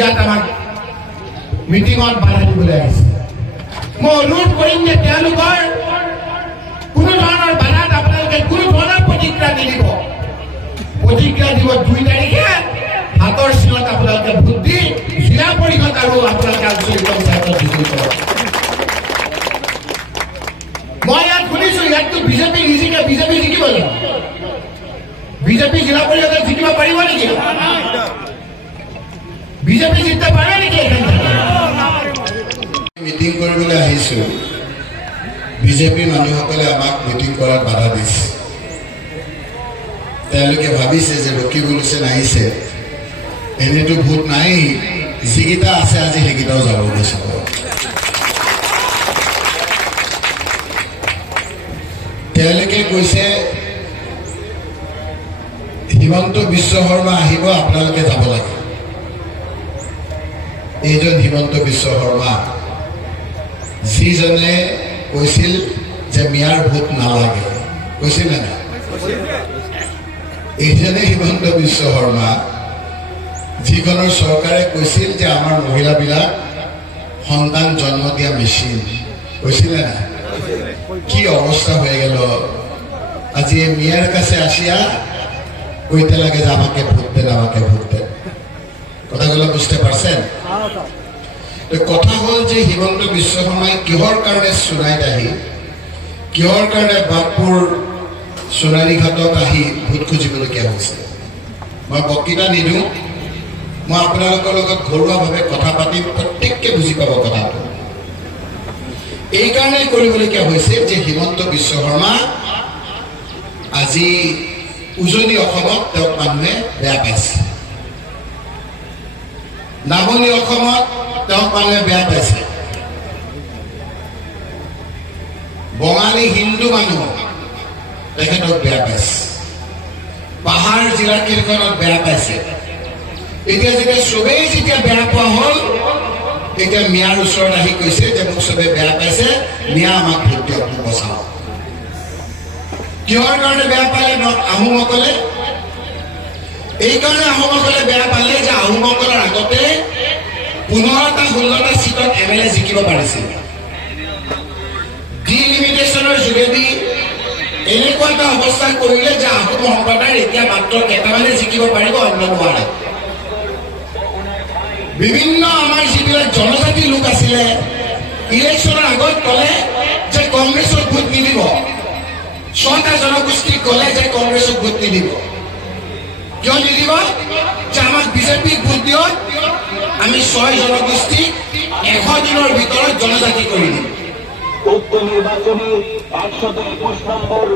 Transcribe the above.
ইয়াত আমাক মিটিঙত বাধা দিবলৈ আহিছে। মই অনুৰোধ কৰিম যে তেওঁলোকৰ কোনো ধৰণৰ বাধাত আপোনালোকে কোনো ধৰণৰ প্ৰতিক্ৰিয়া নিদিব। প্ৰতিক্ৰিয়া দিব 2 তাৰিখে হাতৰ চিনত আপোনালোকে ভোট দি জিলা পৰিষদ আৰু আপোনালোকে আঞ্চলিক পঞ্চায়তত বিজয়ী কৰক। মই ইয়াত শুনিছো ইয়াততো বিজেপি নিজিকে, বিজেপি জিকিব জানো? বিজেপি জিলা পৰিষদত জিকিব পাৰিব নেকি? বিজেপি জিকিব পাৰে নেকি? মিটিং কৰিবলৈ আহিছো, বিজেপিৰ মানুহসকলে আমাক মিটিং কৰাত বাধা দিছে। তেওঁলোকে ভাবিছে যে ৰকিবুল হুছেইন আহিছে, এনেতো ভোট নাই, যিকেইটা আছে আজি সেইকেইটাও যাব গৈছে। তেওঁলোকে কৈছে হিমন্ত বিশ্ব শৰ্মা আহিব, আপোনালোকে যাব লাগে। এইজন হিমন্ত বিশ্ব শৰ্মা যিজনে কৈছিল যে মিয়াৰ ভোট নালাগে, কৈছিল নে নাই? এইজনে হিমন্ত বিশ্ব শৰ্মা যিখনৰ চৰকাৰে কৈছিল যে আমাৰ মহিলাবিলাক সন্তান জন্ম দিয়া মেচিন, কৈছিল নে নাই? কি অৱস্থা হয়ে গেল। আজি মিয়ার কাছে আসিয়া কইতে লাগে যে আমাকে ভোট দেন, আমাকে ভোট দেন। কথাগুলো বুঝতে পারছেন? কথা হল যে হিমন্ত বিশ্ব শর্মাই কিহর কারণে সোনাইত আহি, কিহর কারণে বাপুর সোনাৰীঘাটত আহি ভোট খুজিবলগীয়া হৈছে। মই বক্তৃতা নিদো, মই আপোনালোকৰ লগত ঘৰুৱাভাৱে কথা পাতিম, প্ৰত্যেককে বুজি পাব কথাটো। এই কাৰণে কৰিবলগীয়া হৈছে যে হিমন্ত বিশ্ব শৰ্মা আজি উজনি অসমত তেওঁক মানুহে বেয়া পাইছে, নামনি অসমত তেওঁক মানুহে বেয়া পাইছে, বঙালী হিন্দু মানুহ তেখেতক বেয়া পাইছে, পাহাৰ জিলাকেইখনত বেয়া পাইছে। এতিয়া যেতিয়া চবেই যেতিয়া বেয়া পোৱা হ'ল, এতিয়া মিয়াৰ ওচৰত আহি কৈছে যে মোক চবে বেয়া পাইছে, মিয়া আমাক ভোট দিয়ক, মোক বচাওক। কিহৰ কাৰণে বেয়া পালে আহোমসকলে? এই কাৰণে আহোমসকলে বেয়া পালে যে আহোমসকলৰ আগতে 15টা 16টা চিটত MLA জিকিব পাৰিছিল। ডিলিমিটেশ্যনৰ যোগেদি এনেকুৱা এটা অৱস্থা কৰিলে যে আহোম সম্প্ৰদায়ৰ এতিয়া মাত্ৰ কেইটামানে জিকিব পাৰিব, অন্য নোৱাৰে। বিভিন্ন আমাৰ যিবিলাক জনজাতি লোক আছিলে ইলেকশ্যনৰ আগত ক'লে যে কংগ্ৰেছক ভোট নিদিব, 6টা জনগোষ্ঠীক ক'লে যে কংগ্ৰেছক ভোট নিদিব। কিয় নিদিব? যে আমাক বিজেপিক ভোট দিয়ক, আমি 6 জনগোষ্ঠীক 100 দিনৰ ভিতৰত জনজাতি কৰি দিম। উক্ত নিৰ্বাচনী 121 নম্বৰ